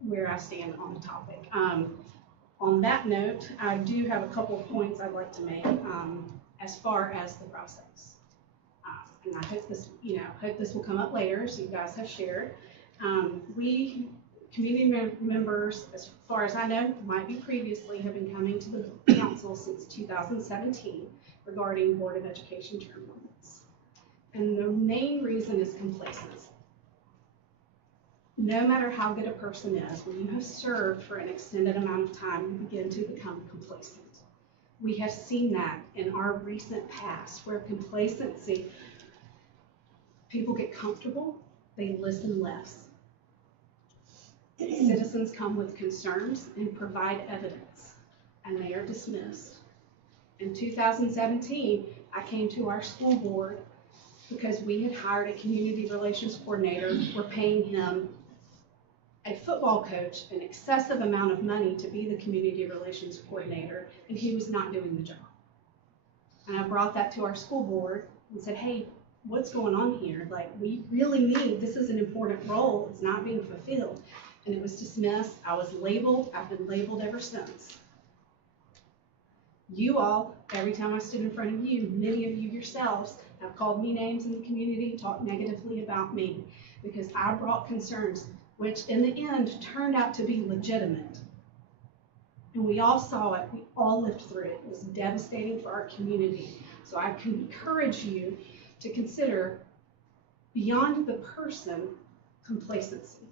where I stand on the topic. On that note, I do have a couple of points I'd like to make as far as the process. And I hope this will come up later, so you guys have shared. We, community members, as far as I know, might be previously, have been coming to the council since 2017 regarding Board of Education term limits. And the main reason is complacency. No matter how good a person is, when you have served for an extended amount of time, you begin to become complacent. We have seen that in our recent past, where complacency, people get comfortable, they listen less. Citizens come with concerns and provide evidence, and they are dismissed. In 2017, I came to our school board because we had hired a community relations coordinator. We're paying him, a football coach, an excessive amount of money to be the community relations coordinator, and he was not doing the job. And I brought that to our school board and said, hey, what's going on here? Like, we really need, this is an important role, it's not being fulfilled. And it was dismissed. I was labeled, I've been labeled ever since. You all, every time I stood in front of you, many of you yourselves have called me names in the community, talked negatively about me, because I brought concerns which in the end turned out to be legitimate. And we all saw it, we all lived through it. It was devastating for our community. So I can encourage you to consider, beyond the person, complacency,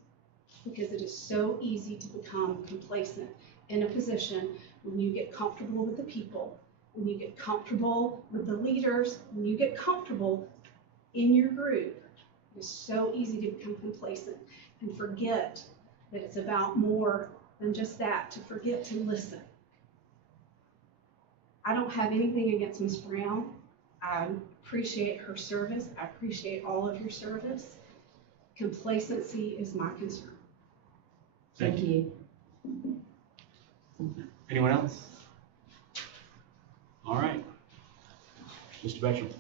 because it is so easy to become complacent in a position when you get comfortable with the people when you get comfortable with the leaders, when you get comfortable in your group, it's so easy to become complacent and forget that it's about more than just that, to forget to listen. I don't have anything against Ms. Brown. I appreciate her service. I appreciate all of your service. Complacency is my concern. Thank you. Anyone else? All right. Mr. Betchel.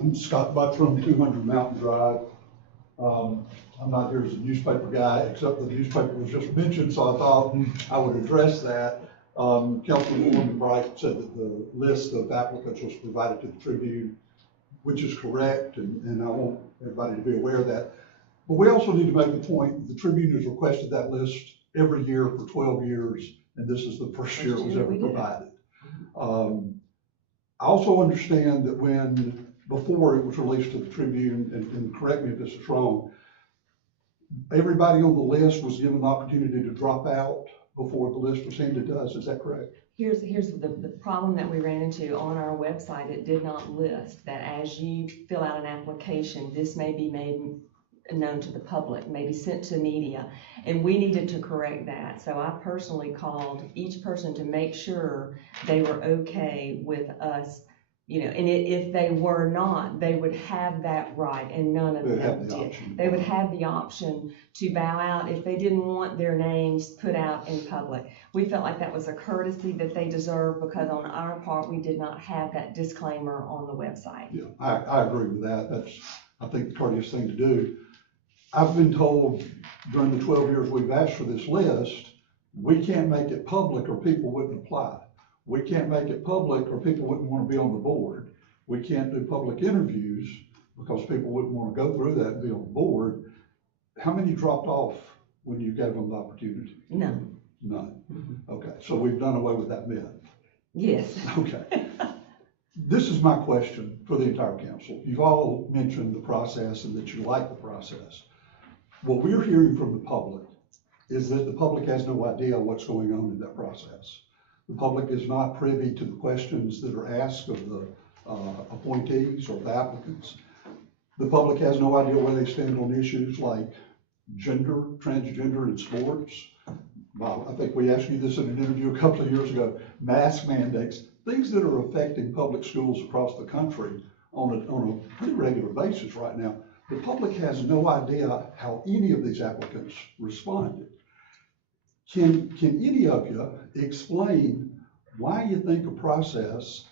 I'm Scott Butler, 200 Mountain Drive. I'm not here as a newspaper guy, except the newspaper was just mentioned, so I thought I would address that. Councilwoman Bright said that the list of applicants was provided to the Tribune, which is correct, and I want everybody to be aware of that. But we also need to make the point that the Tribune has requested that list every year for 12 years, and this is the first year it was ever provided. I also understand that before it was released to the Tribune, and correct me if this is wrong, everybody on the list was given the opportunity to drop out before the list was handed to us. Is that correct? Here's the problem that we ran into on our website. It did not list that as you fill out an application, this may be made known to the public, maybe sent to media, and we needed to correct that. So I personally called each person to make sure they were okay with us, and if they were not, they would have that right, and none of them did. They would have the option to bow out if they didn't want their names put out in public. We felt like that was a courtesy that they deserved, because on our part, we did not have that disclaimer on the website. Yeah, I agree with that. That's, I think, the courteous thing to do. I've been told during the 12 years we've asked for this list, we can't make it public or people wouldn't apply. We can't make it public or people wouldn't want to be on the board. We can't do public interviews because people wouldn't want to go through that and be on the board. How many dropped off when you gave them the opportunity? None. None. Okay, so we've done away with that myth. Yes. Okay. This is my question for the entire council. You've all mentioned the process and that you like the process. What we're hearing from the public is that the public has no idea what's going on in that process. The public is not privy to the questions that are asked of the appointees or the applicants. The public has no idea where they stand on issues like gender, transgender in sports. Well, I think we asked you this in an interview a couple of years ago, mask mandates, things that are affecting public schools across the country on a pretty regular basis right now. The public has no idea how any of these applicants responded. Can any of you explain why you think a process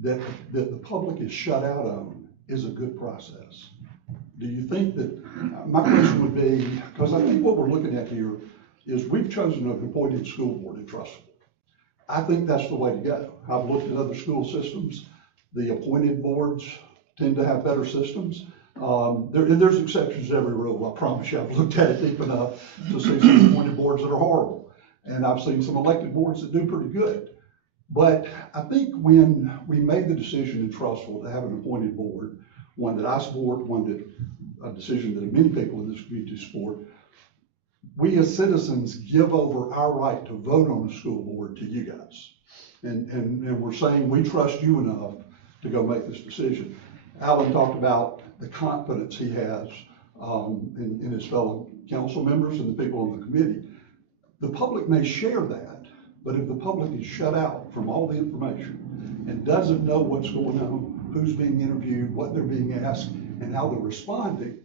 that the public is shut out on is a good process? Do you think that, my question would be, because I think what we're looking at here is we've chosen an appointed school board in Trussville. I think that's the way to go. I've looked at other school systems. The appointed boards tend to have better systems. There's exceptions to every rule. I promise you, I've looked at it deep enough to see some appointed boards that are horrible. And I've seen some elected boards that do pretty good. But I think when we made the decision in Trussville to have an appointed board, one that I support, a decision that many people in this community support, we as citizens give over our right to vote on a school board to you guys. And we're saying we trust you enough to go make this decision. Alan talked about the confidence he has in his fellow council members and the people on the committee. The public may share that, but if the public is shut out from all the information and doesn't know what's going on, who's being interviewed, what they're being asked, and how they're responding,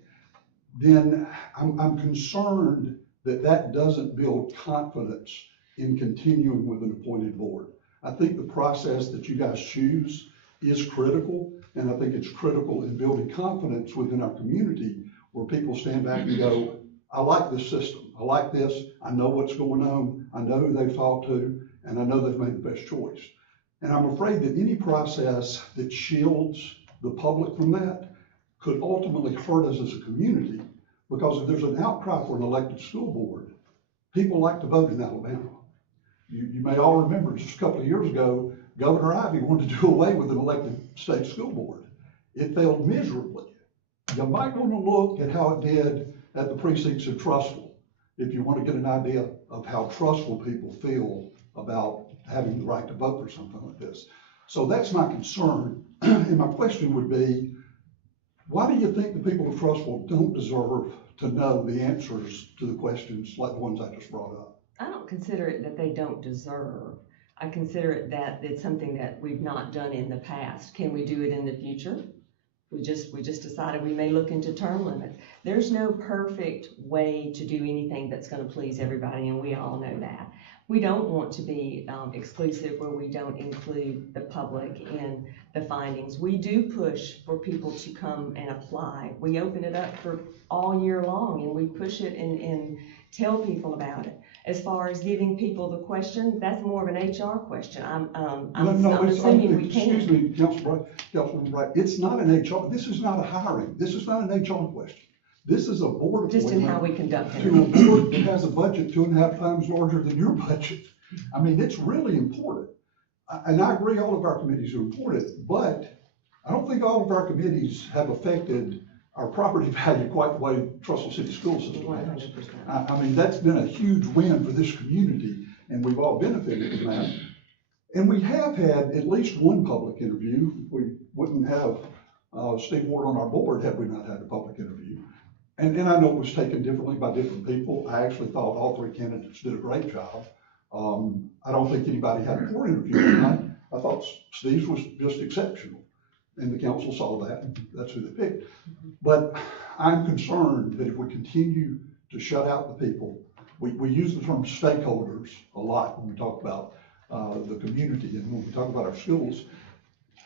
then I'm concerned that doesn't build confidence in continuing with an appointed board. I think the process that you guys choose is critical, and I think it's critical in building confidence within our community where people stand back and go, I like this system, I like this, I know what's going on, I know who they've talked to, and I know they've made the best choice. And I'm afraid that any process that shields the public from that could ultimately hurt us as a community, because if there's an outcry for an elected school board, people like to vote in Alabama. You may all remember just a couple of years ago, Governor Ivey wanted to do away with an elected state school board. It failed miserably. You might want to look at how it did at the precincts of Trussville. if you want to get an idea of how Trussville people feel about having the right to vote for something like this. So that's my concern, and my question would be, why do you think the people of Trussville don't deserve to know the answers to the questions like the ones I just brought up? I don't consider it that they don't deserve. I consider it that it's something that we've not done in the past. Can we do it in the future? We just decided we may look into term limits. There's no perfect way to do anything that's going to please everybody, and we all know that. We don't want to be exclusive where we don't include the public in the findings. We do push for people to come and apply. We open it up for all year long, and we push it and tell people about it. As far as giving people the question, that's more of an HR question. I'm assuming we can. Excuse me, Councilman Bright, it's not an HR, this is not a hiring, this is not an HR question. This is a board Just in how appointment we conduct it. to a board that has a budget 2.5 times larger than your budget. I mean, it's really important. And I agree all of our committees are important, but I don't think all of our committees have affected our property value quite the way Trussville City School System has. 100%. I mean, that's been a huge win for this community, and we've all benefited from that. And we have had at least one public interview. We wouldn't have Steve Ward on our board had we not had a public interview. And I know it was taken differently by different people. I actually thought all three candidates did a great job. I don't think anybody had a poor interview tonight. I thought Steve's was just exceptional. And the council saw that, and that's who they picked. But I'm concerned that if we continue to shut out the people, we use the term stakeholders a lot when we talk about the community and when we talk about our schools.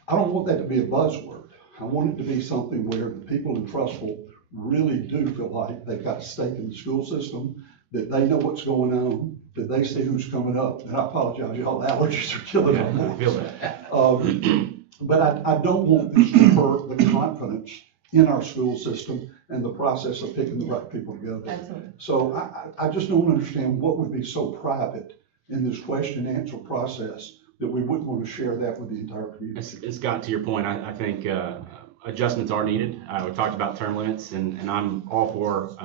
I don't want that to be a buzzword. I want it to be something where the people in Trussville really do feel like they've got a stake in the school system, that they know what's going on, that they see who's coming up. And I apologize, y'all, allergies are killing me. I feel that. But I don't want this to hurt the confidence in our school system and the process of picking the right people together. Absolutely. So I just don't understand what would be so private in this question and answer process that we wouldn't want to share that with the entire community. It's got to your point. I think adjustments are needed. We talked about term limits, and I'm all for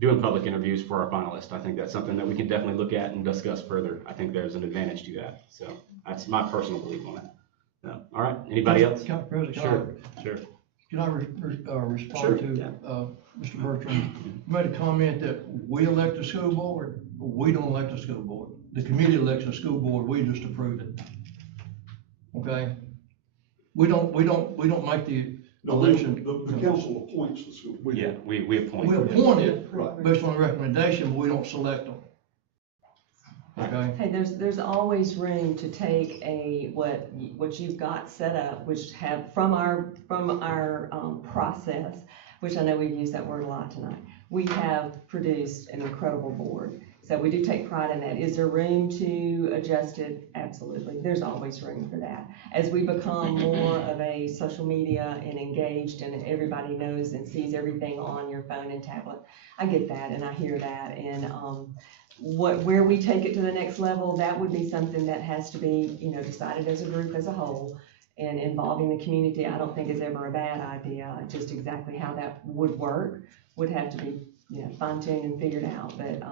doing public interviews for our finalists. I think that's something that we can definitely look at and discuss further. I think there's an advantage to that. So that's my personal belief on it. So, all right. Anybody else? Council President, Sure. Can I respond Sure, to yeah. Mr. Bertram? You made a comment that we elect a school board, but we don't elect a school board. The committee elects a school board, we just approve it. Okay? We don't make the election. The council appoints the school. We appoint. We appoint it Right. based on recommendation, but we don't select them. Okay? Hey, there's always room to take what you've got set up, which have from our process, which I know we've used that word a lot tonight. We have produced an incredible board, so we do take pride in that. Is there room to adjust it? Absolutely. There's always room for that. As we become more of a social media and engaged, and everybody knows and sees everything on your phone and tablet, I get that and I hear that, and where we take it to the next level, that would be something that has to be, decided as a group as a whole, and involving the community, I don't think is ever a bad idea. Just exactly how that would work would have to be, fine-tuned and figured out. But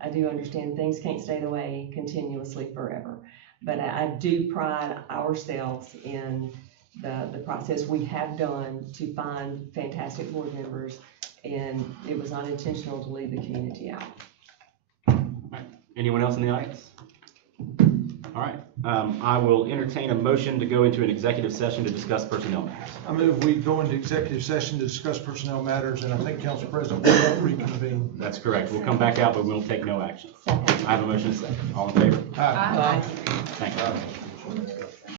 I do understand things can't stay the way continuously forever. But I do pride ourselves in the process we have done to find fantastic board members, and it was not intentional to leave the community out. Anyone else in the audience? All right. I will entertain a motion to go into an executive session to discuss personnel matters. I move we go into executive session to discuss personnel matters, and I think, Council President, we will reconvene. That's correct. We'll come back out, but we will take no action. I have a motion and a second. All in favor? Aye. Thank you.